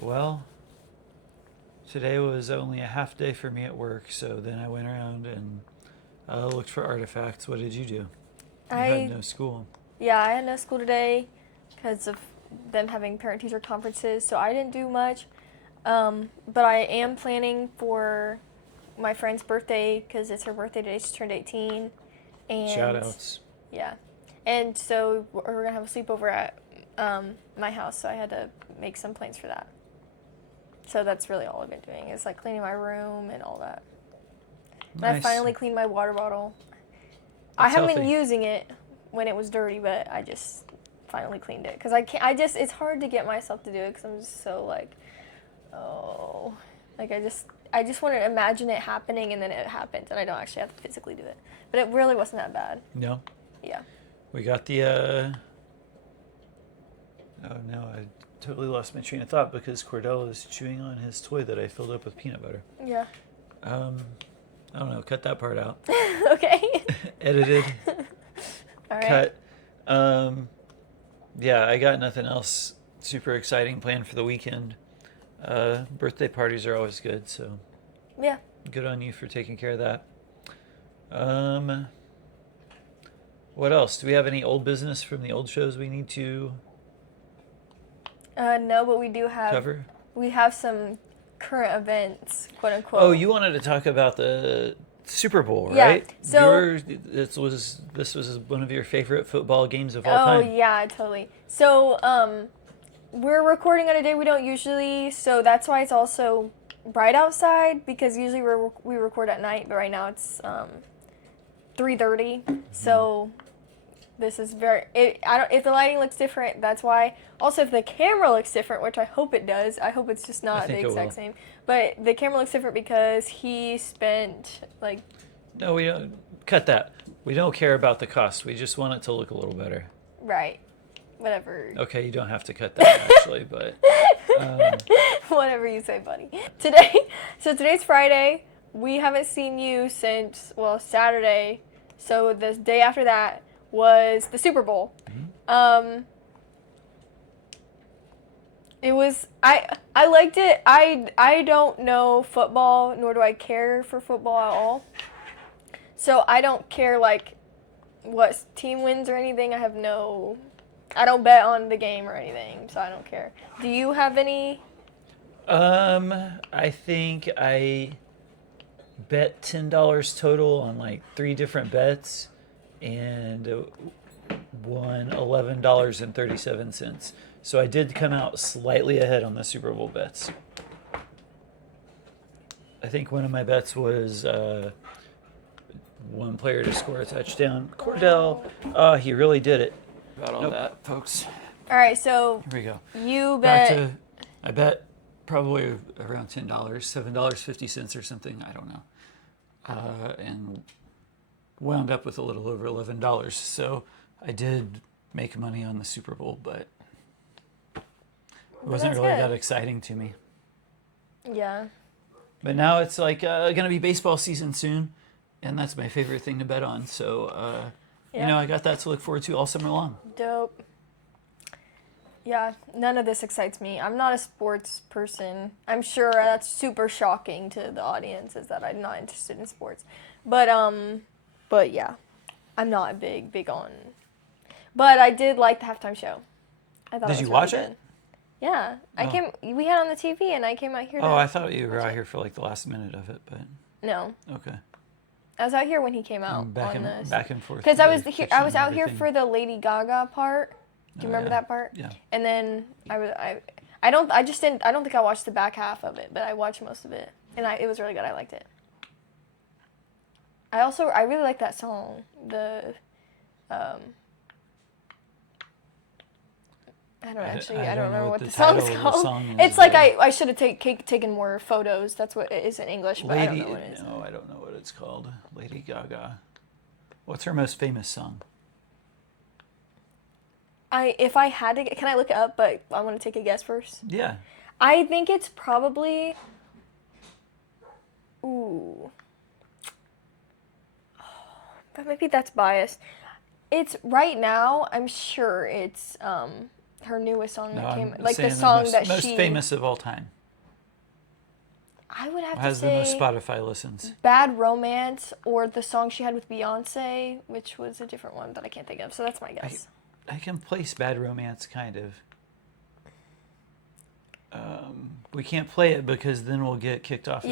Well, today was only a half day for me at work, so then I went around and looked for artifacts. What did you do? You had I no school. yeah, I had no school today because of them having parent teacher conferences, so I didn't do much. But I am planning for my friend's birthday because it's her birthday today. She turned 18, Shout and outs. yeah, and so we're gonna have a sleepover at my house. So I had to make some plans for that. So that's really all I've been doing is like cleaning my room and all that. And I Nice. finally cleaned my water bottle. I That's haven't been healthy. using it when it was dirty, but I just finally cleaned it because I can't. I just it's hard to get myself to do it because I'm just so like, oh, like I just want to imagine it happening and then it happens and I don't actually have to physically do it. But it really wasn't that bad. No. Yeah. We got the. Oh no, I totally lost my train of thought because Cordell is chewing on his toy that I filled up with peanut butter. Yeah. Um, I don't know. Cut that part out. Okay. Edited. All right. Cut. Um, yeah, I got nothing else super exciting planned for the weekend. Birthday parties are always good, so Yeah. good on you for taking care of that. Um, what else? Do we have any old business from the old shows we need to No, but we do have cover? we have some current events, quote unquote. Oh, you wanted to talk about the Super Bowl, Yeah, right? so- This was one of your favorite football games of all Oh time. yeah, totally. So we're recording on a day we don't usually, so that's why it's also bright outside because usually we record at night, but right now it's 3:30. So this is very I don't if the lighting looks different, that's why. Also, if the camera looks different, which I hope it does, I hope it's just I not think the it will. exact same. But the camera looks different because he spent like No, we don't cut that. We don't care about the cost. We just want it to look a little better. right, whatever. Okay, you don't have to cut that actually, but um, Whatever you say, buddy. Today's Friday. We haven't seen you since, well, Saturday. So the day after that was the Super Bowl. Um, it was I liked it. I don't know football, nor do I care for football at all. So I don't care like what team wins or anything. I don't bet on the game or anything, so I don't care. Do you have any? I think I bet $10 total on like three different bets and won $11.37. So I did come out slightly ahead on the Super Bowl bets. I think one of my bets was one player to score a touchdown. Cordell, he really did it. About all that, folks. All right, so Here we go. you Back bet. to, I bet probably around $10, $7.50 or something. I don't know. And wound up with a little over $11. So I did make money on the Super Bowl, but it wasn't that's really good. that exciting to me. Yeah. But now it's like going to be baseball season soon, and that's my favorite thing to bet on. So, Yeah. I got that to look forward to all summer long. Dope. Yeah, none of this excites me. I'm not a sports person. I'm sure that's super shocking to the audience is that I'm not interested in sports. But yeah. I'm not big on. But I did like the halftime show. I thought Did it was you really watch good. it? Yeah. Oh. We had it on the TV and I came out here to Oh, I thought you were watch out it. here for like the last minute of it, but No. okay. I was out here when he came out I'm back on and this. back and forth. Because to I the was here. kitchen I was and out here everything. for the Lady Gaga part. Do you Oh, remember yeah. that part? Yeah. And then I don't think I watched the back half of it, but I watched most of it, and it was really good. I liked it. I really like that song. I don't remember what the song's title of the called. song is, It's like but- I should have taken more photos. That's what it is in English, but I don't Lady, know what it is. no, I don't know what it's called. Lady Gaga. What's her most famous song? If I had to, can I look it up? But I want to take a guess first. Yeah. I think it's probably. Ooh. But maybe that's biased. It's right now. I'm sure it's her newest song No, that came, I'm like the saying song most, that most she. famous of all time. I would have to Has the most say Spotify listens. Bad Romance or the song she had with Beyonce, which was a different one that I can't think of. So that's my guess. I can place Bad Romance, kind of. We can't play it because then we'll get kicked off of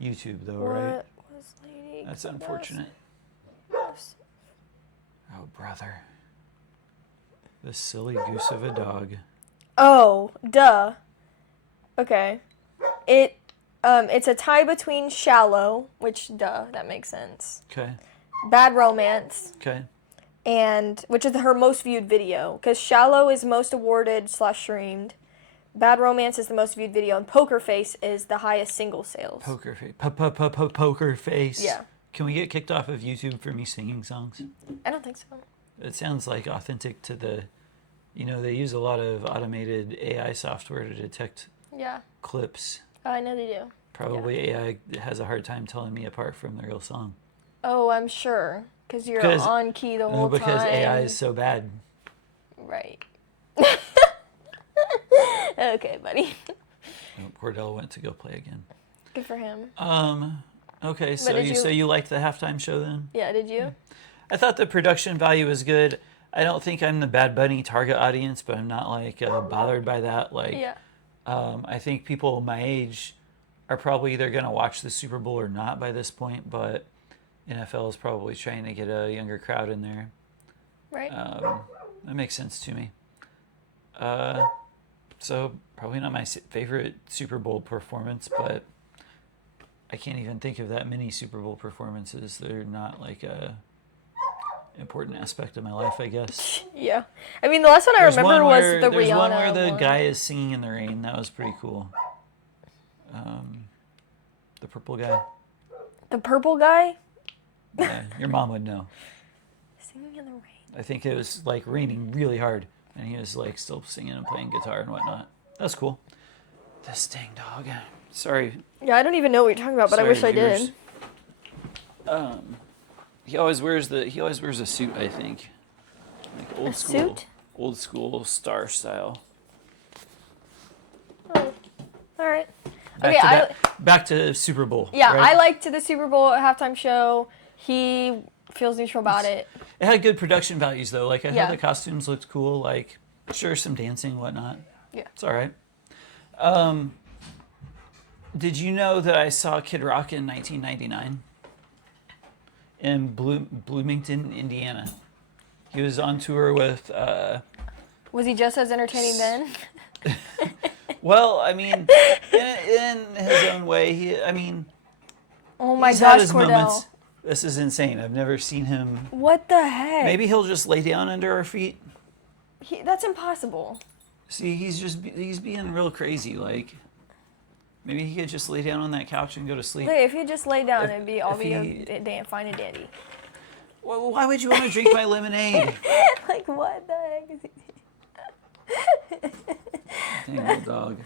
YouTube, though, right? What was Lady That's Gaga's- unfortunate. Oh, brother. This silly goose of a dog. Oh, duh. Okay. It's a tie between Shallow, which, duh, that makes sense. Okay. Bad Romance, Okay. and which is her most viewed video, because Shallow is most awarded / streamed. Bad Romance is the most viewed video, and Poker Face is the highest single sales. Poker face. Poker face. Yeah. Can we get kicked off of YouTube for me singing songs? I don't think so. It sounds like authentic to the, they use a lot of automated AI software to detect Yeah, clips. I know they do. Probably AI has a hard time telling me apart from the real song. Oh, I'm sure, because you're 'Cause- on key the whole because time. AI is so bad. Right. Okay, buddy. Oh, Cordell went to go play again. Good for him. Okay, so did you you- say you liked the halftime show then? Yeah, did you? I thought the production value was good. I don't think I'm the Bad Bunny target audience, but I'm not bothered by that. Yeah. I think people my age are probably either going to watch the Super Bowl or not by this point, but NFL is probably trying to get a younger crowd in there. Right. That makes sense to me. So probably not my favorite Super Bowl performance, but I can't even think of that many Super Bowl performances. They're not like a important aspect of my life, I guess. Yeah. I mean, the last one I remember was the Rihanna There's one where the one. guy is singing in the rain. That was pretty cool. The purple guy. The purple guy? Yeah, your mom would know. Singing in the rain. I think it was like raining really hard, and he was like still singing and playing guitar and whatnot. That's cool. This dang dog. Sorry. Yeah, I don't even know what you're talking about, but I wish I viewers. did. He always wears a suit, I think. Like old school. Suit? Old school star style. Oh. All right. Back to Super Bowl. Yeah, right? I liked the Super Bowl halftime show. He feels neutral about it. It had good production values though. Like I Yeah. thought the costumes looked cool. Like sure, some dancing, whatnot. Yeah. It's all right. Did you know that I saw Kid Rock in 1999 in Bloomington, Indiana? He was on tour with. Was he just as entertaining then? Well, I mean, in his own way, Oh my he's had gosh, his Cordell. moments. This is insane. I've never seen him. What the heck? Maybe he'll just lay down under our feet. That's impossible. See, he's being real crazy. Like, maybe he could just lay down on that couch and go to sleep. Hey, if he just lay down, it'd be all if he- fine and dandy. Well, why would you want to drink my lemonade? Like, what the heck is he? Dang old dog.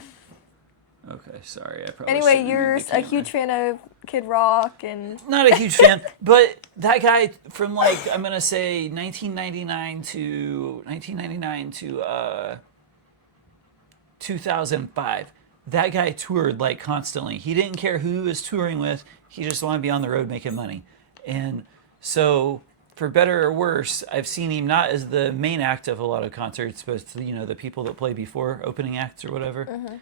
Okay, sorry. I probably Anyway, shouldn't have you're moved the a camera. huge fan of Kid Rock and Not a huge fan, but that guy from I'm gonna say 1999 to 2005. That guy toured like constantly. He didn't care who he was touring with. He just wanted to be on the road making money. And so, for better or worse, I've seen him not as the main act of a lot of concerts, but the people that play before opening acts or whatever.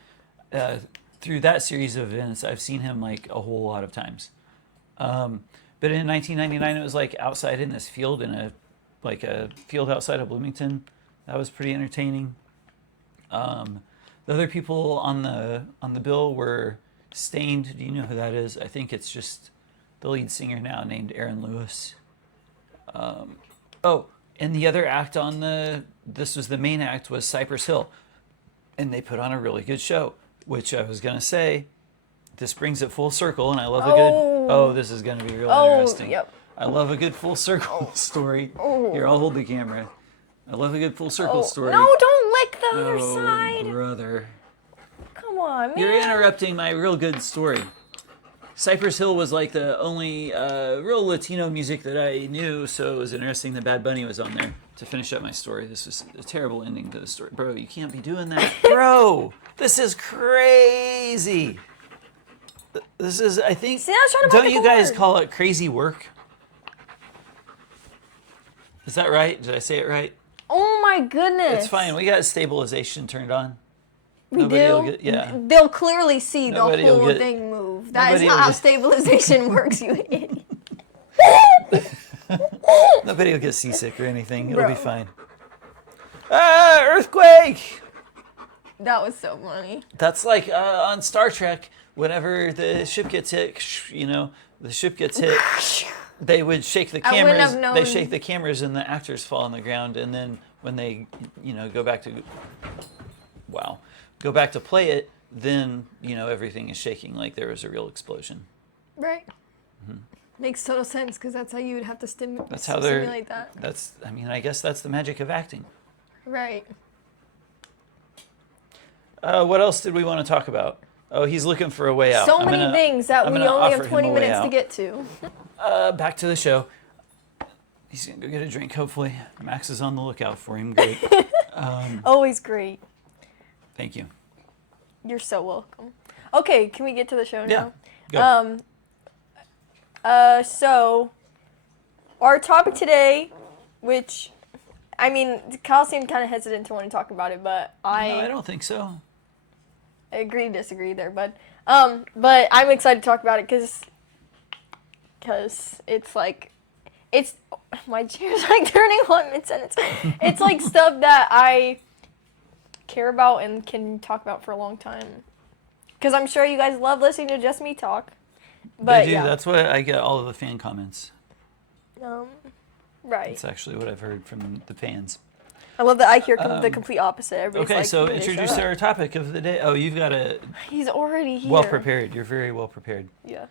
Through that series of events, I've seen him like a whole lot of times. But in 1999, it was like outside in this field in a field outside of Bloomington. That was pretty entertaining. The other people on the bill were Stained. Do you know who that is? I think it's just the lead singer now named Aaron Lewis. And the other act this was the main act, was Cypress Hill. And they put on a really good show, which I was going to say, this brings it full circle, and I love this is going to be really interesting. Yep. I love a good full circle story. Here, I'll hold the camera. I love a good full circle story. No, don't lick the other Oh, side. brother. Come on, man. You're interrupting my real good story. Cypress Hill was like the only real Latino music that I knew, so it was interesting that Bad Bunny was on there. To finish up my story, this was a terrible ending to the story. Bro, you can't be doing that. Bro, this is crazy. This is, I think, See, I was trying to don't make a you guys cord. call it crazy work? Is that right? Did I say it right? Oh my goodness. It's fine. We got stabilization turned on. We Nobody do? will get- yeah. They'll clearly see Nobody the will whole get- thing move. That is nobody not will how get- stabilization works, you idiot. Nobody will get seasick or anything. It'll be Bro. fine. Ah, earthquake! That was so funny. That's like on Star Trek, whenever the ship gets hit, the ship gets hit, they would shake the I wouldn't cameras. have known. They shake the cameras and the actors fall on the ground. And then when they, go back to play it, then, everything is shaking like there was a real explosion. Right. Makes total sense because that's how you would have to That's how they're, simulate that. I guess that's the magic of acting. Right. What else did we want to talk about? Oh, he's looking for a way out. So many things that I'm we gonna only offer have him 20 a way minutes to out. get to. Back to the show. He's gonna go get a drink, hopefully. Max is on the lookout for him. Great. Always great. Thank you. You're so welcome. Okay, can we get to the show Yeah. now? Go. So our topic today, which, Kyle seemed kind of hesitant to want to talk about it, but No, I don't think so. agree to disagree there, but I'm excited to talk about it because it's like, my chair's like turning on mid-sentence. It's like stuff that I care about and can talk about for a long time. Because I'm sure you guys love listening to just me talk. But I do. yeah. That's what I get all of the fan comments. Right. That's actually what I've heard from the fans. I love that I hear the complete opposite. Everybody's Okay, like, so "Hey, introduce shut up." our topic of the day. Oh, you've got a He's already here. well prepared. You're very well prepared. Yeah.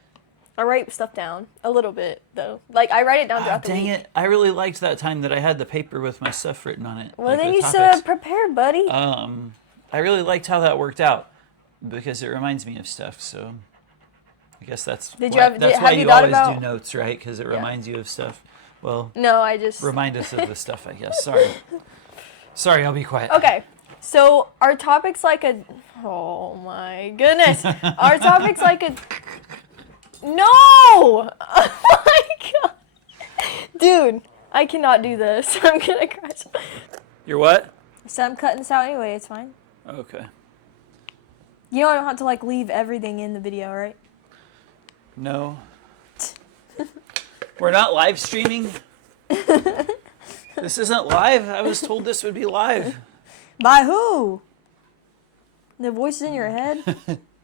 I write stuff down a little bit though. Like I write it down throughout the Dang week. it! I really liked that time that I had the paper with my stuff written on it. Well, like then the you should topics. have prepared, buddy. I really liked how that worked out because it reminds me of stuff. So I guess that's Did why, you have- that's have why you you thought always about- do notes, right? Because it reminds you of stuff. Well, No, I just. remind us of the stuff, I guess. Sorry, I'll be quiet. Okay, so our topic's like a. Oh my goodness. Our topic's like a. No! Oh my god. Dude, I cannot do this. I'm gonna crash. You're what? So I'm cutting this out anyway, it's fine. Okay. You don't have to like leave everything in the video, right? No. We're not live streaming. This isn't live. I was told this would be live. By who? The voices in your head?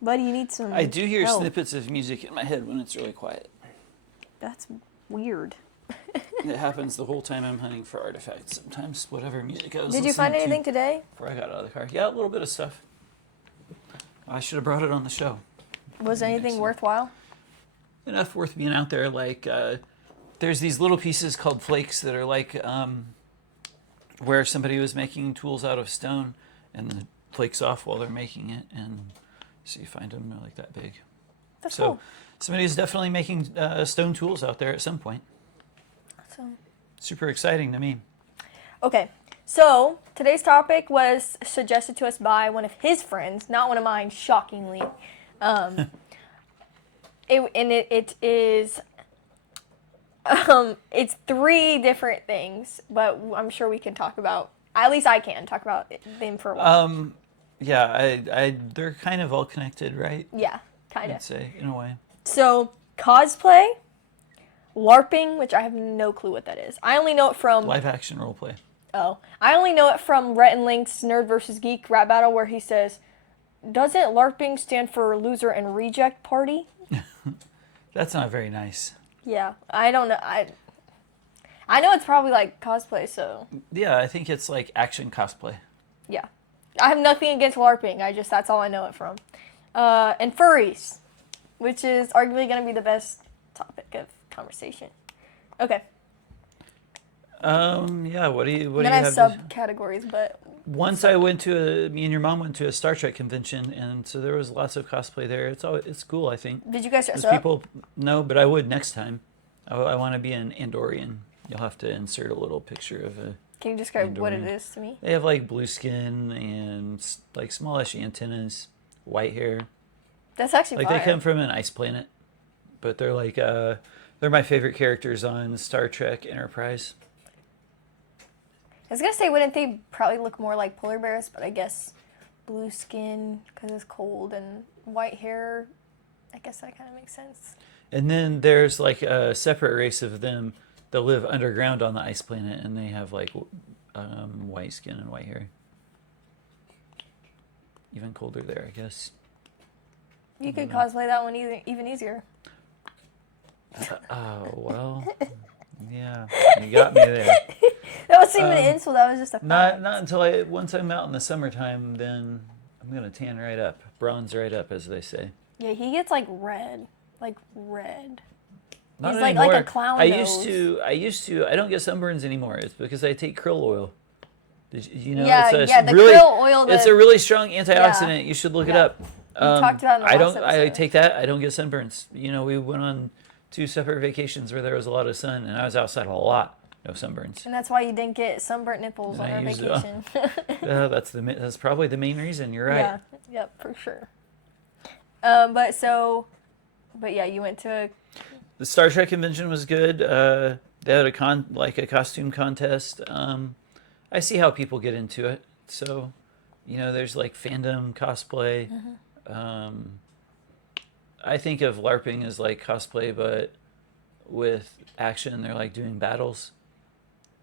Buddy, you need some I do hear help. snippets of music in my head when it's really quiet. That's weird. It happens the whole time I'm hunting for artifacts. Sometimes whatever music I was Did you find listening to anything today? before I got out of the car. Yeah, a little bit of stuff. I should have brought it on the show. Was anything Excellent. worthwhile? Enough worth being out there. Like, there's these little pieces called flakes that are like where somebody was making tools out of stone and the flakes off while they're making it. And so you find them, they're like that big. That's So cool. somebody's definitely making stone tools out there at some point. So, Super exciting to me. okay, so today's topic was suggested to us by one of his friends, not one of mine, shockingly. It is it's 3 different things, but I'm sure we can talk about. At least I can talk about them for a while. Yeah, they're kind of all connected, right? Yeah, kind I'd of. say, in a way. So cosplay, LARPing, which I have no clue what that is. I only know it from. Live action role play. Oh, I only know it from Rhett and Link's Nerd vs. Geek rap battle where he says, "Doesn't LARPing stand for loser and reject party?" That's not very nice. Yeah, I don't know. I know it's probably like cosplay, so Yeah, I think it's like action cosplay. yeah. I have nothing against LARPing. That's all I know it from. And furries, which is arguably going to be the best topic of conversation. Okay. Yeah. What do you Then I have have? subcategories, but once me and your mom went to a Star Trek convention, and so there was lots of cosplay there. It's cool, I think. Did you guys dress Those up? people, no, but I would next time. I want to be an Andorian. You'll have to insert a little picture of a. Can you describe what it Andorian. is to me? They have like blue skin and like smallish antennas, white hair. That's actually Like fire. they come from an ice planet, but they're like they're my favorite characters on Star Trek Enterprise. I was gonna say, wouldn't they probably look more like polar bears? But I guess blue skin because it's cold and white hair. I guess that kind of makes sense. And then there's like a separate race of them that live underground on the ice planet, and they have like white skin and white hair. Even colder there, I guess. You could cosplay that one even easier. Oh well, yeah, you got me there. That wasn't even an insult. That was just a fact. Not until once I'm out in the summertime, then I'm gonna tan right up, bronze right up, as they say. Yeah, he gets like red. Like red. Not He's like anymore. a clown I nose. used to. I don't get sunburns anymore. It's because I take krill oil. You know, Yeah, it's the krill oil. It's a really strong antioxidant. You should look it Yeah. up. talked about it in the I last don't. I episode. take that. I don't get sunburns. You know, we went on 2 separate vacations where there was a lot of sun, and I was outside a lot. No sunburns. And that's why you didn't get sunburnt nipples on I our used it. vacation. That's probably the main reason. You're right. Yeah, yep, for sure. But yeah, you went to The Star Trek convention was good. They had a costume contest. I see how people get into it. So, you know, there's like fandom cosplay. I think of LARPing as like cosplay, but with action. They're like doing battles.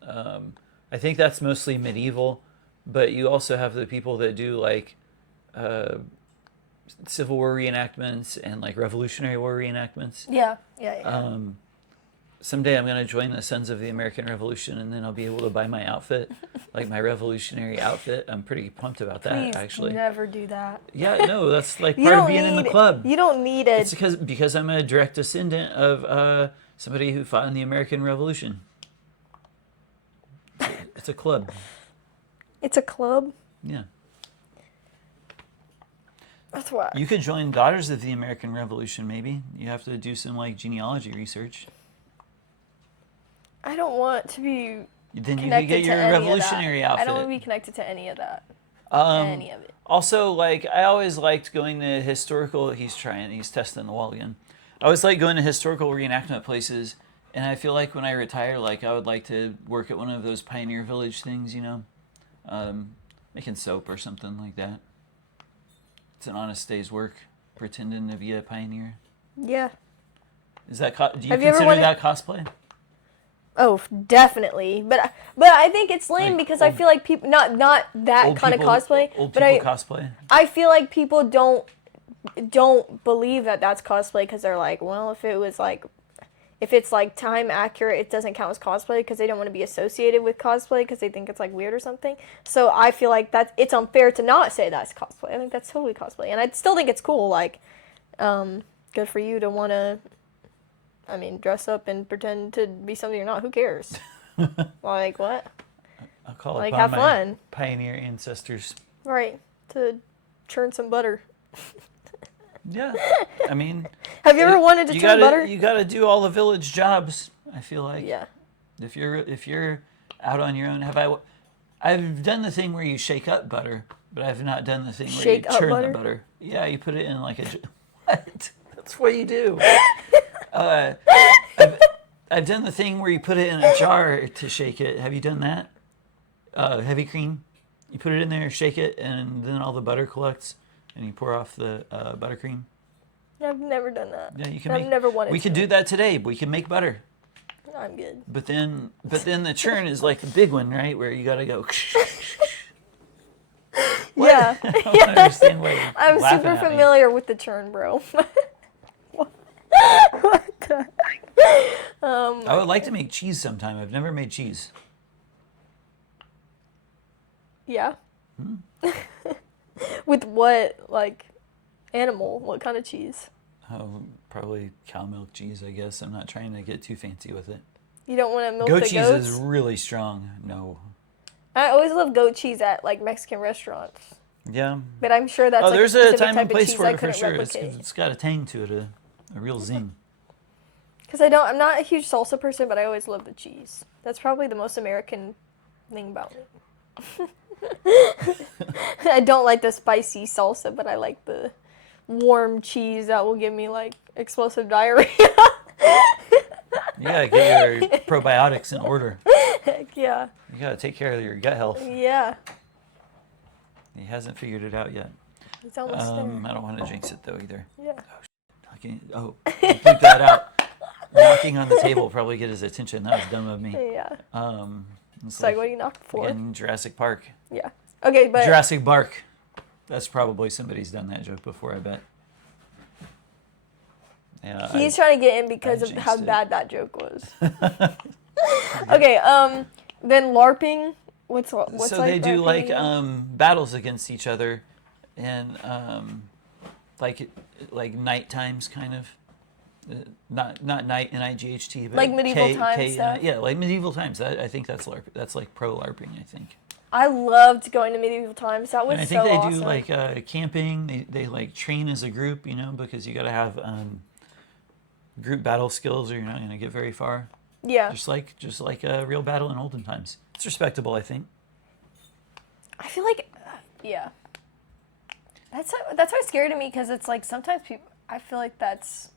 I think that's mostly medieval, but you also have the people that do like Civil War reenactments and like Revolutionary War reenactments. yeah. Someday I'm going to join the Sons of the American Revolution, and then I'll be able to buy my outfit, like my revolutionary outfit. I'm pretty pumped about that, Please actually. never do that. Yeah, no, that's like You part of don't being in the need- club. You don't need it. It's because I'm a direct descendant of somebody who fought in the American Revolution. It's a club. It's a club. Yeah. That's why. You could join Daughters of the American Revolution, maybe. You have to do some like genealogy research. I don't want to be Then you could connected get to your any revolutionary of that. outfit. I don't want to be connected to any of that. Um, Any of it. Also, like, I always liked going to historical... He's testing the wall again. I always like going to historical reenactment places, and I feel like when I retire, like, I would like to work at one of those Pioneer Village things, you know? Making soap or something like that. It's an honest day's work, pretending to be a pioneer. Yeah. Is that... do you Have you ever consider wanted- that cosplay? Oh, definitely. But I think it's lame Like because old- I feel like people not that Old kind of people- cosplay. Old But people cosplay? I feel like people don't believe that that's cosplay because they're like, well, if it's like time accurate, it doesn't count as cosplay because they don't want to be associated with cosplay because they think it's like weird or something. So I feel like it's unfair to not say that's cosplay. I think that's totally cosplay, and I still think it's cool. Like, good for you to want to. I mean, dress up and pretend to be something you're not. Who cares? Like what? I'll call Like, upon have my fun. pioneer ancestors. Right, to churn some butter. Yeah, I mean... Have you ever wanted to churn butter? You gotta do all the village jobs. I feel like Yeah. if you're out on your own, I've done the thing where you shake up butter, but I've not done the thing where Shake you up churn butter? the butter. Yeah, you put it in like a what? That's what you do. I've done the thing where you put it in a jar to shake it. Have you done that? Heavy cream. You put it in there, shake it, and then all the butter collects, and you pour off the buttercream. I've never done that. Yeah, you can. I've never wanted We could to. do that today. We can make butter. I'm good. But then the churn is like the big one, right? Where you gotta go. Yeah. I don't understand why you're I'm laughing super at me. familiar with the churn, bro. What the? I would like to make cheese sometime. I've never made cheese. Yeah. With what, like, animal? What kind of cheese? Oh, probably cow milk cheese, I guess. I'm not trying to get too fancy with it. You don't want to milk Goat the cheese goats? is really strong. No. I always love goat cheese at like Mexican restaurants, Yeah. but I'm sure that's Oh, like there's a a specific time type and of place cheese for I it for couldn't sure. It's replicate. got a tang to it, a real zing. Because I'm not a huge salsa person, but I always love the cheese. That's probably the most American thing about me. I don't like the spicy salsa, but I like the warm cheese that will give me like explosive diarrhea. You gotta get your probiotics in order. Heck yeah. You gotta take care of your gut health. Yeah. He hasn't figured it out yet. It's almost I there. don't want to jinx it though either. Yeah. Bleep that out. Knocking on the table will probably get his attention. That was dumb of me. Yeah. It's So like, what do you knock for? in Jurassic Park. Yeah. Okay, but Jurassic Bark. That's probably somebody's done that joke before, I bet. Yeah, he's trying to get in because I of how jinxed it. bad that joke was. Okay, then LARPing. What's so like they do like LARPing? battles against each other, and like night times kind of. Not night NIGHT, but Like medieval times stuff? Yeah, like medieval times. I think that's LARP. That's like pro LARPing, I think. I loved going to medieval times. That was And I think so they awesome. do like camping. They like train as a group, because you got to have group battle skills, or you're not going to get very far. Yeah. Just like a real battle in olden times. It's respectable, I think. I feel like, yeah. That's why it's scary to me, because it's like sometimes people. I feel like that's.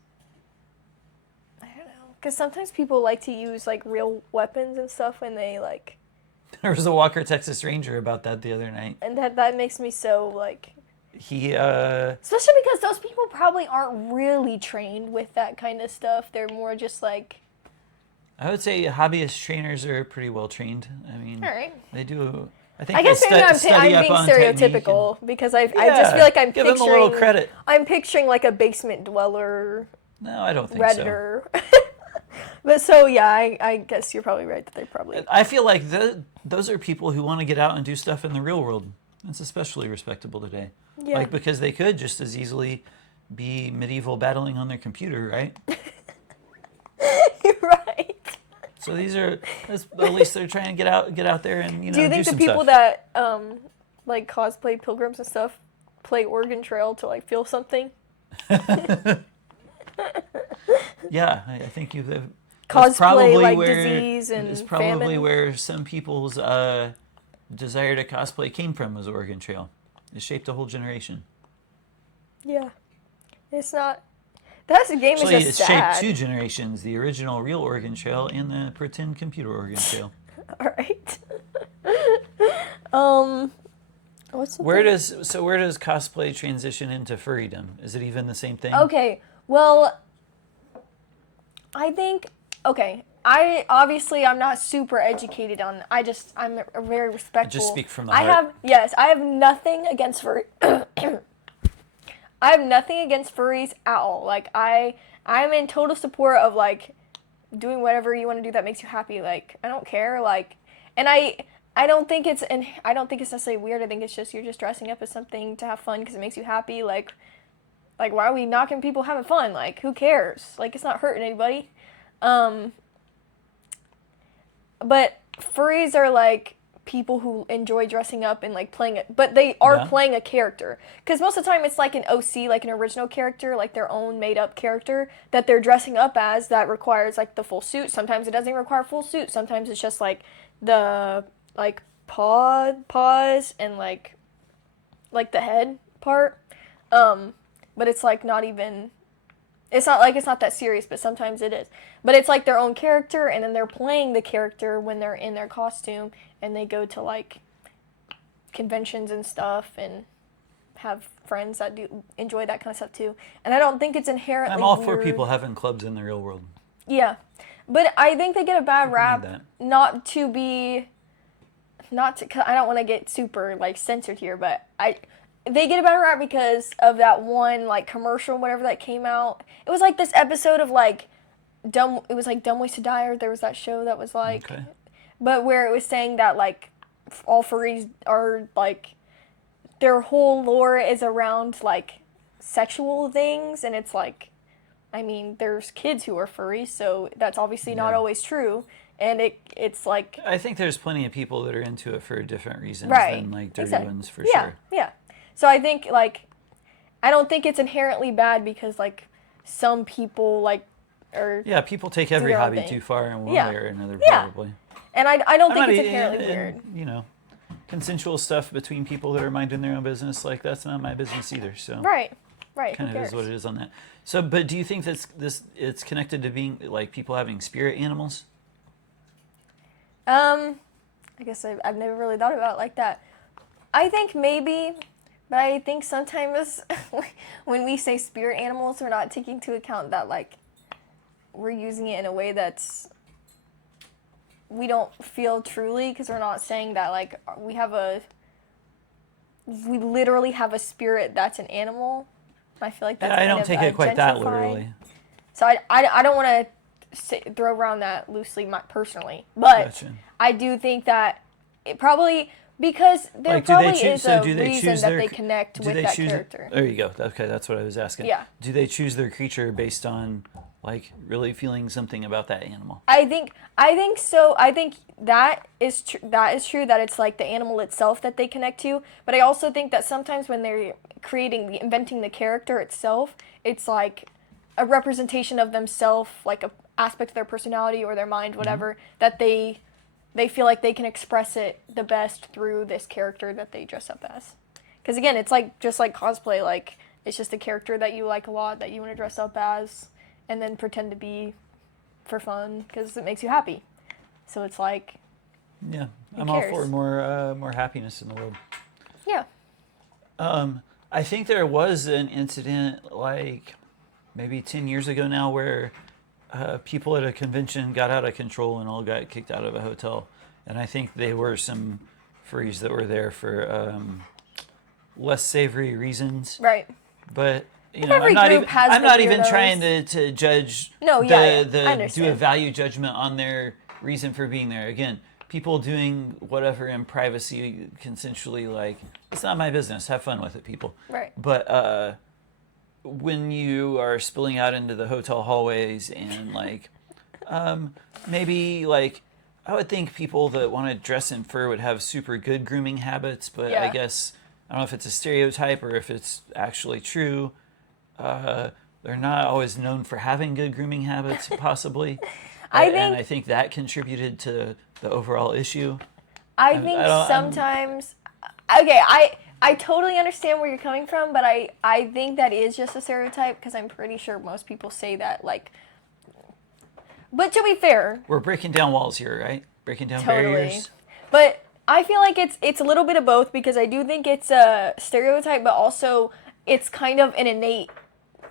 I don't know, because sometimes people like to use like real weapons and stuff when they like. There was a Walker Texas Ranger about that the other night. And that makes me so like. He Especially because those people probably aren't really trained with that kind of stuff. They're more just like. I would say hobbyist trainers are pretty well trained. I mean, All right. they do. I think I guess they maybe I'm study up being on technique stereotypical because I just Yeah, feel like I'm give picturing. them a little credit. I'm picturing like a basement dweller, No, I don't think so. redditor. But so yeah, I guess you're probably right that they probably. I feel like those are people who want to get out and do stuff in the real world. It's especially respectable today. Yeah. Like, because they could just as easily be medieval battling on their computer, right? You're right. So at least they're trying to get out there and Do you think the some people stuff. that like cosplay pilgrims and stuff play Oregon Trail to like feel something? Yeah, I think you. That's Cosplay probably like where, disease and it's probably famine. where some people's desire to cosplay came from, was Oregon Trail. It shaped a whole generation. Yeah, it's not. That game Actually, is it just sad. shaped two generations: the original real Oregon Trail and the pretend computer Oregon Trail. All right. What's the Where thing? does cosplay transition into furrydom? Is it even the same thing? Okay, well, I think I'm not super educated on. I'm a very respectful. Just speak from the heart. I have nothing against furry. I have nothing against furries at all. Like I'm in total support of like doing whatever you want to do that makes you happy. Like I don't care. Like, and I don't think it's necessarily weird. I think it's just you're just dressing up as something to have fun because it makes you happy. Like why are we knocking people having fun? Like who cares? Like it's not hurting anybody. But furries are like people who enjoy dressing up and like playing it, but they are playing a character. Because most of the time it's like an OC, like an original character, like their own made up character that they're dressing up as that requires like the full suit. Sometimes it doesn't require full suit. Sometimes it's just like the like paws and like the head part. But it's like not even. It's not that serious, but sometimes it is. But it's like their own character, and then they're playing the character when they're in their costume, and they go to like conventions and stuff, and have friends that do enjoy that kind of stuff too. And I don't think it's inherently. I'm all for weird. people having clubs in the real world. Yeah, but I think they get a bad rap, that. not to. Cause I don't want to get super like censored here, but they get a bad rap because of that one like commercial, whatever that came out. It was like this episode of like Dumb Ways to Die, or there was that show that was like, Okay. but where it was saying that like all furries are like their whole lore is around like sexual things, and it's like, I mean, there's kids who are furries, so that's obviously not always true. and it's like I think there's plenty of people that are into it for different reasons right, than like dirty exactly. ones for Yeah, sure. yeah. So I think like I don't think it's inherently bad because like some people like or Yeah, people take every their own hobby thing. too far in one Yeah. way or another, Yeah. probably. And I don't I'm think not it's e- inherently and, weird. You know, consensual stuff between people that are minding their own business, like that's not my business either. So Right. Right. kind Who of is what cares? it is on that. So, but do you think it's connected to being like people having spirit animals? I guess I've never really thought about it like that. I think maybe, but I think sometimes when we say spirit animals, we're not taking into account that like we're using it in a way that's we don't feel truly because we're not saying that like we literally have a spirit that's an animal. I feel like that's I kind don't of take it quite that gentrified. literally. So I don't want to throw around that loosely personally, but Gotcha. I do think that it probably because there Like, do they probably choose- is so a do they reason choose that their- they connect Do with they that choose? character. There you go. Okay, that's what I was asking. Yeah. Do they choose their creature based on like really feeling something about that animal? I think so. I think that is true that it's like the animal itself that they connect to. But I also think that sometimes when they're inventing the character itself, it's like a representation of themselves, like a aspect of their personality or their mind, whatever, that they feel like they can express it the best through this character that they dress up as. Because again, it's like just like cosplay, like it's just a character that you like a lot that you want to dress up as and then pretend to be for fun because it makes you happy. So it's like, Yeah, Who I'm all cares? for more happiness in the world. yeah, I think there was an incident like maybe 10 years ago now where people at a convention got out of control and all got kicked out of a hotel. And I think they were some furries that were there for less savory reasons. right. But you know, every I'm not group even has I'm the not even weirdos. trying to judge No, yeah, I do a understand. value judgment on their reason for being there. Again, people doing whatever in privacy, consensually, like it's not my business. Have fun with it, people. Right. But when you are spilling out into the hotel hallways and like maybe like I would think people that want to dress in fur would have super good grooming habits, but I Yeah. guess I don't know if it's a stereotype or if it's actually true. They're not always known for having good grooming habits, possibly. And I think that contributed to the overall issue. I think sometimes. Okay, I totally understand where you're coming from, but I think that is just a stereotype because I'm pretty sure most people say that like. But to be fair, We're breaking down walls here, right? Breaking down totally. barriers. But I feel like it's a little bit of both because I do think it's a stereotype, but also it's kind of an innate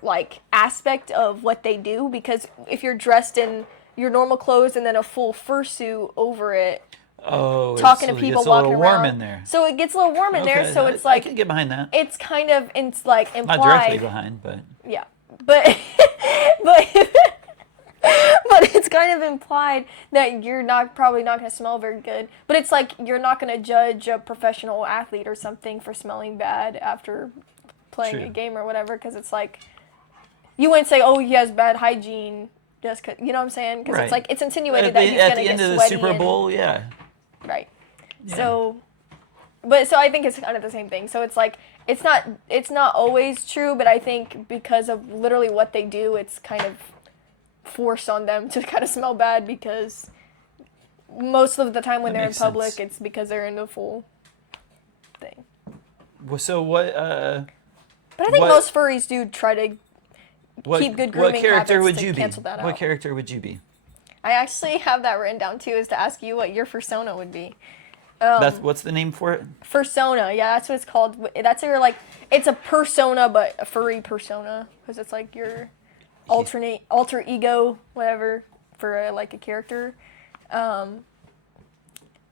like aspect of what they do because if you're dressed in your normal clothes and then a full fursuit over it, Oh, talking to it people gets a walking little around, warm in there. so it gets a little warm in there. Okay, So it's I like can get behind that. it's kind of like implied. Not directly behind, but Yeah, but but but it's kind of implied that you're probably not going to smell very good. But it's like you're not going to judge a professional athlete or something for smelling bad after playing True. a game or whatever, because it's like you wouldn't say, "Oh, he has bad hygiene," just 'cause, you know what I'm saying? Because Right. it's like it's insinuated at that the, he's at going to the get end of the sweaty Super and- Bowl, yeah. right. Yeah. So, but so I think it's kind of the same thing. So it's like it's not always true, but I think because of literally what they do, it's kind of forced on them to kind of smell bad because most of the time when That they're in makes public, sense. it's because they're in the full thing. Well, so what? But I think What- most furries do try to. What, Keep good what grooming character habits would to you be? cancel that What out. character would you be? I actually have that written down too, is to ask you what your fursona would be. What's the name for it? Fursona, yeah, that's what it's called. That's your like, it's a persona, but a furry persona, because it's like your alter ego, whatever, for like a character.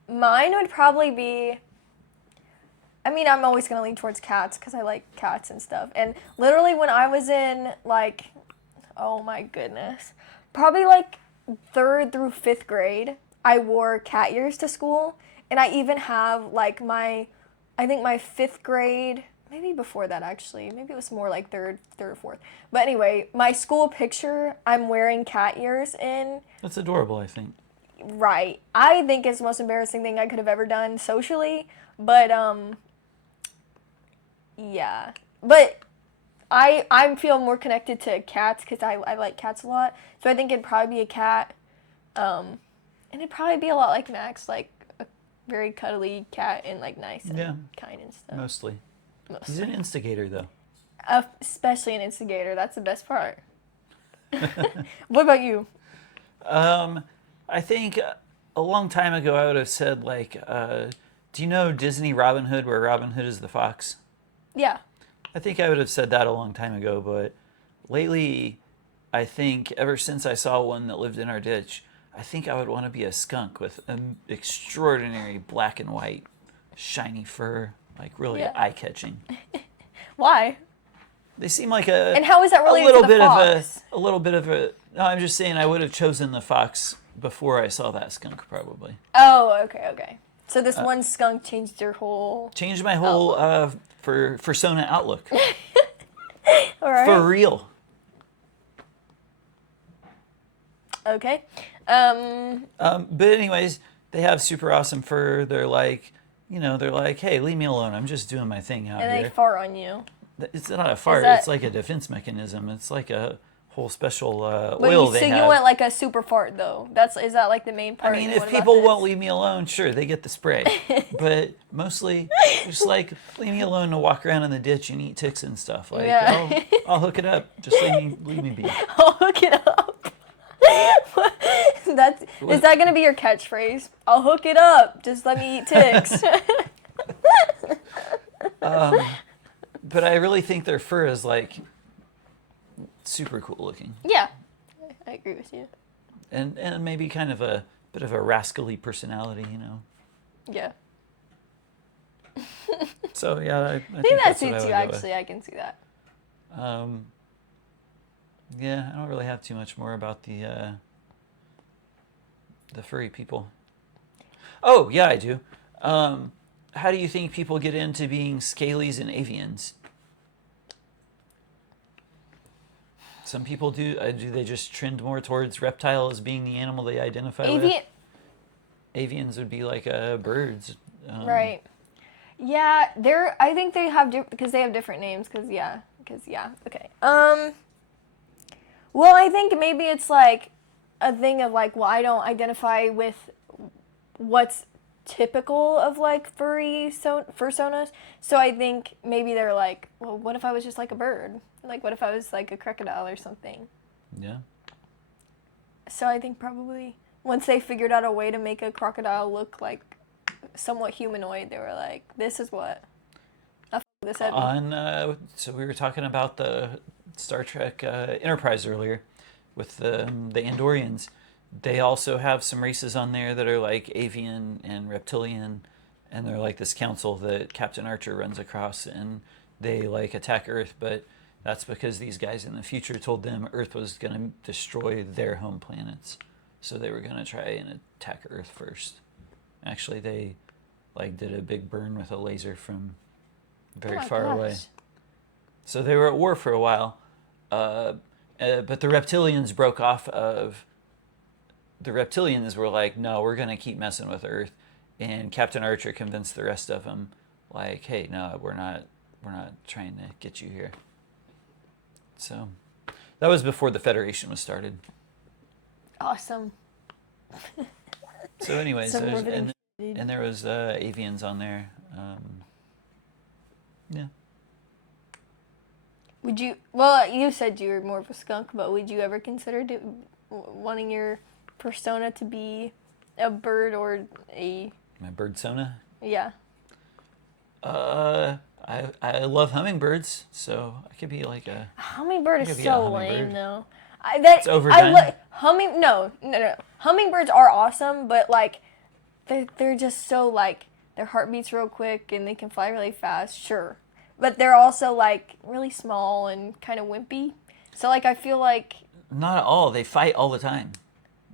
Mine would probably be. I mean, I'm always gonna lean towards cats because I like cats and stuff. And literally, when I was in like, oh my goodness, probably like 3rd through 5th grade, I wore cat ears to school, and I even have like I think my 5th grade, maybe before that actually, maybe it was more like third or 4th. But anyway, my school picture, I'm wearing cat ears in. That's adorable, I think. Right. I think it's the most embarrassing thing I could have ever done socially, but yeah. But I feel more connected to cats because I like cats a lot. So I think it'd probably be a cat, and it'd probably be a lot like Max, like a very cuddly cat and like nice and kind and stuff. Mostly. He's an instigator, though. Especially an instigator. That's the best part. What about you? I think a long time ago I would have said, like, do you know Disney Robin Hood, where Robin Hood is the fox? Yeah. I think I would have said that a long time ago, but lately, I think ever since I saw one that lived in our ditch, I think I would want to be a skunk with an extraordinary black and white, shiny fur, like really eye-catching. Why? They seem like a And how is that related to the fox? a little bit of a. No, I'm just saying I would have chosen the fox before I saw that skunk, probably. Oh, okay. So this one skunk changed your whole... Changed my whole Fursona outlook. All right. For real. Okay. But anyways, they have super awesome fur. They're like, hey, leave me alone. I'm just doing my thing out And here. they fart on you. It's not a fart. that- It's like a defense mechanism. It's like a whole special But oil they so have. you want like a super fart though? Is that like the main part? I mean, you if want about people this? won't leave me alone, sure, they get the spray. But mostly, just like, leave me alone to walk around in the ditch and eat ticks and stuff. Like, Yeah. I'll hook it up. Just leave me be. I'll hook it up. Is that gonna be your catchphrase? I'll hook it up. Just let me eat ticks. But I really think their fur is like super cool looking, Yeah, I agree with you. and maybe kind of a bit of a rascally personality, Yeah, So yeah, I I think think that that's what I suits would you. go with. Actually, I can see that. Yeah, I don't really have too much more about the furry people. Oh yeah, I do. How do you think people get into being scalies and avians? Some people do. Do they just trend more towards reptile as being the animal they identify with? Avians would be like birds. Right. Yeah, I think they have because they have different names. Okay. Well, I think maybe it's like a thing of like, well, I don't identify with what's typical of like fursonas. So I think maybe they're like, well, what if I was just like a bird? Like, what if I was like a crocodile or something? Yeah. So I think probably once they figured out a way to make a crocodile look like somewhat humanoid, they were like, this is what. This So we were talking about the Star Trek Enterprise earlier with the Andorians. They also have some races on there that are like avian and reptilian, and they're like this council that Captain Archer runs across, and they like attack Earth, but that's because these guys in the future told them Earth was going to destroy their home planets, so they were going to try and attack Earth first. Actually, they like did a big burn with a laser from very far away. So they were at war for a while, but the reptilians broke off of. The reptilians were like, no, we're going to keep messing with Earth. And Captain Archer convinced the rest of them, like, hey, no, we're not trying to get you here. So that was before the Federation was started. Awesome. So anyways, Some and riveting there was avians on there. Yeah. Would you? Well, you said you were more of a skunk, but would you ever consider wanting your persona to be a bird or a... My birdsona? Yeah. I love hummingbirds, so I could be like a... Hummingbird is so lame, though. It's overdone. No. Hummingbirds are awesome, but like, they're just so like, their heart beats real quick and they can fly really fast, sure. But they're also like really small and kind of wimpy. So like, I feel like... Not at all. They fight all the time.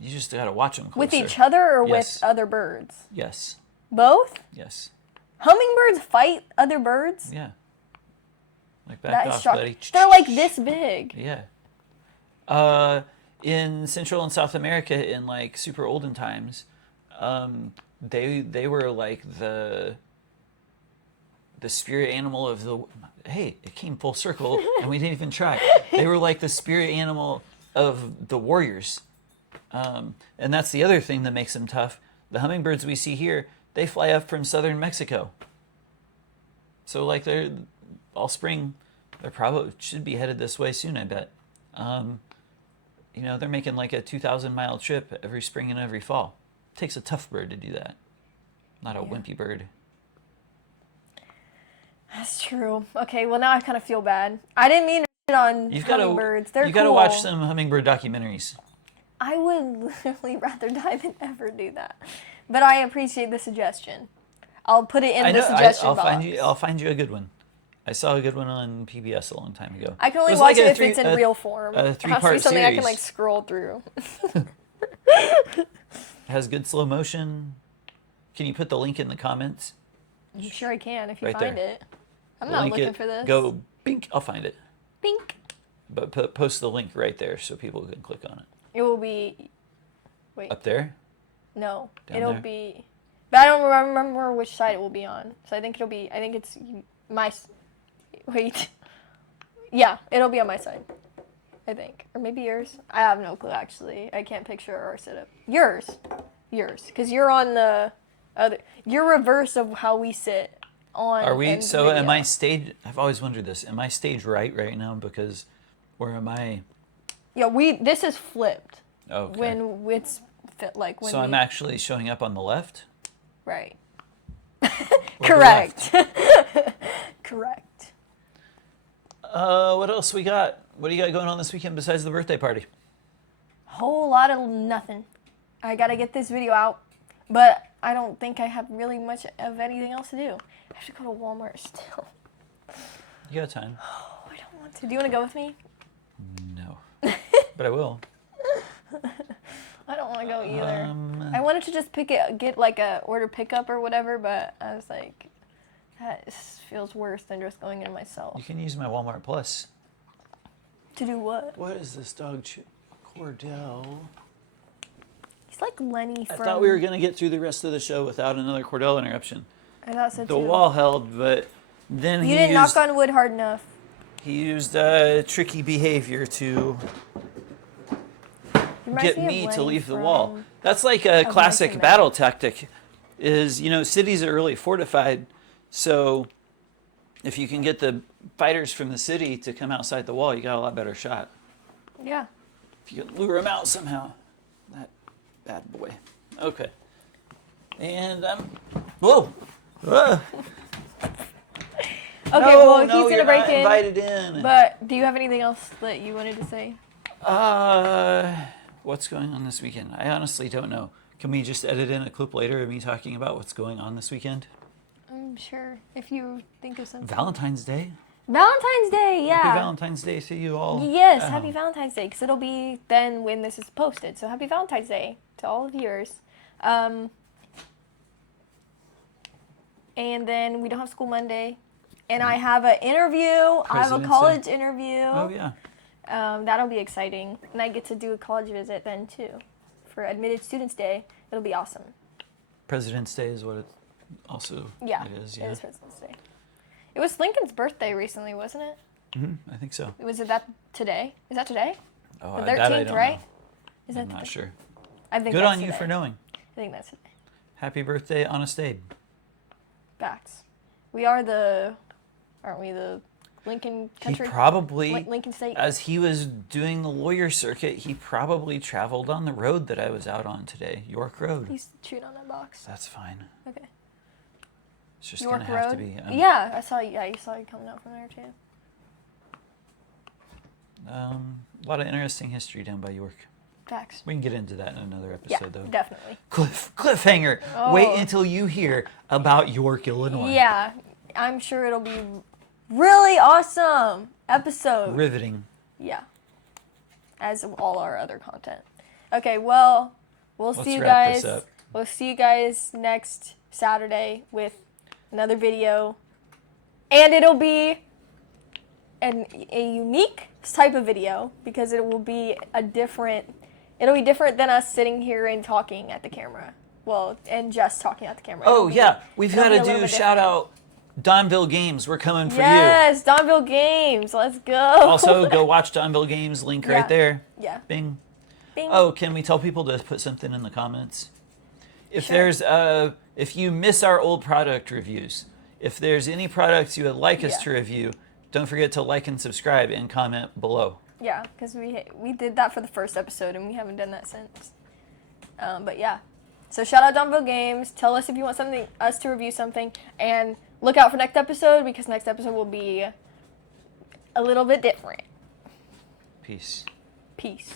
You just gotta watch them closer. With each other or Yes. with other birds? Yes. Both? Yes. Hummingbirds fight other birds? Yeah. Like back That is off, shocking. buddy. They're like this big. Yeah. in Central and South America in like super olden times, they were like the spirit animal of the. Hey, it came full circle, and we didn't even try. They were like the spirit animal of the warriors, and that's the other thing that makes them tough. The hummingbirds we see here, they fly up from southern Mexico. So like they're all spring, they're probably should be headed this way soon, I bet. You know, they're making like a 2,000-mile trip every spring and every fall. It takes a tough bird to do that, not a wimpy bird. That's true. Okay, well now I kind of feel bad. I didn't mean to shit on hummingbirds. They're cool. You gotta watch some hummingbird documentaries. I would literally rather die than ever do that. But I appreciate the suggestion. I'll put it in the suggestion box. I'll find you a good one. I saw a good one on PBS a long time ago. I can only watch it if it's in real form. It has to be something I can like scroll through. It has good slow motion. Can you put the link in the comments? I'm sure I can if you right find there. it. I'm not looking for this. Go bink. I'll find it. Bink. But post the link right there so people can click on it. It will be. Wait. Up there? No. Down it'll there? be. But I don't remember which side it will be on. So I think it'll be. I think it's my. Wait. Yeah, it'll be on my side. I think. Or maybe yours. I have no clue, actually. I can't picture our setup. Yours. Because you're on the other. You're reverse of how we sit on. Are we? So video. am I stage? I've always wondered this. Am I stage right now? Because, or am I? Yeah, this is flipped. Okay. When it's like when. So I'm actually showing up on the left. Right. Correct. Correct. What else we got? What do you got going on this weekend besides the birthday party? Whole lot of nothing. I gotta get this video out, but I don't think I have really much of anything else to do. I have to go to Walmart still. You got time. Oh, I don't want to. Do you want to go with me? No. But I will. I don't want to go either. I wanted to just get like a order pickup or whatever, but I was like, that feels worse than just going in myself. You can use my Walmart Plus. To do what? What is this dog? Cordell. He's like Lenny from... I thought we were going to get through the rest of the show without another Cordell interruption. I thought so too. The wall held, but then you didn't knock on wood hard enough. He used tricky behavior to get me to leave the wall. That's like a classic battle tactic. Is, you know, cities are really fortified, so if you can get the fighters from the city to come outside the wall, you got a lot better shot. Yeah. If you can lure them out somehow. That bad boy. Okay. And whoa. Okay, well, he's gonna break in. Invited in. But do you have anything else that you wanted to say? What's going on this weekend? I honestly don't know. Can we just edit in a clip later of me talking about what's going on this weekend? I'm sure if you think of something. Valentine's Day. Valentine's Day, yeah. Happy Valentine's Day to you all. Yes, happy Valentine's Day, because it'll be then when this is posted. So happy Valentine's Day to all the viewers. And then we don't have school Monday. And I have an interview. I have a college interview. Oh, yeah. That'll be exciting. And I get to do a college visit then, too. For Admitted Students Day. It'll be awesome. President's Day is what it also it is. Yeah, it is President's Day. It was Lincoln's birthday recently, wasn't it? I think so. Was it that today? Is that today? Oh, the 13th, that I don't right? know. Is that I'm not sure. I think Good that's on you today. for knowing. I think that's today. Happy birthday, Honest Abe. Facts. We are aren't we the Lincoln country? He probably, Lincoln State. as he was doing the lawyer circuit, he probably traveled on the road that I was out on today, York Road. He's chewing on that box. That's fine. Okay. It's just York gonna have Road? to be. Yeah, I saw you. Yeah, you saw you coming out from there too. A lot of interesting history down by York. Facts. We can get into that in another episode, though. Definitely. Cliffhanger. Oh. Wait until you hear about York, Illinois. Yeah, I'm sure it'll be really awesome episode. Riveting. Yeah. As all our other content. Okay, well, we'll see you wrap guys. this up. We'll see you guys next Saturday with another video. And it'll be a unique type of video because it will be it'll be different than us sitting here and talking at the camera. Well, and just talking at the camera. Oh, yeah. We've got to do shout out Donville Games. We're coming for you. Yes, Donville Games. Let's go. Also, go watch Donville Games. Link right there. Yeah. Bing. Bing. Oh, can we tell people to put something in the comments? If Sure. there's if you miss our old product reviews, if there's any products you would like us to review, don't forget to like and subscribe and comment below. Yeah, because we did that for the first episode and we haven't done that since. But yeah. So shout out Donville Games. Tell us if you want us to review something, and look out for next episode because next episode will be a little bit different. Peace. Peace.